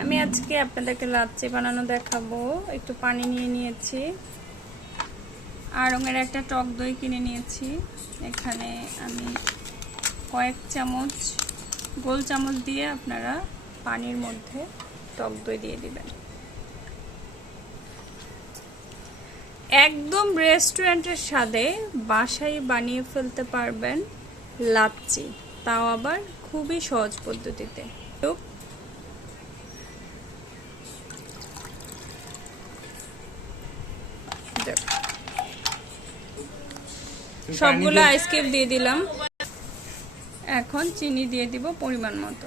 আমি আজকে আপনাদেরকে লাচ্ছি বানানো দেখাবো। একটু পানি নিয়ে নিয়েছি, আড়ঙের একটা টক দই কিনে নিয়েছি। এখানে আমি কয়েক চামচ, গোল চামচ দিয়ে আপনারা পানির মধ্যে টক দই দিয়ে দিবেন। একদম রেস্টুরেন্টের স্বাদে বাসায় বানিয়ে ফেলতে পারবেন লাচ্ছি, তাও আবার খুবই সহজ পদ্ধতিতে। সবগুলো আইস কিউব দিয়ে দিলাম। এখন চিনি দিয়ে দিব পরিমাণ মতো।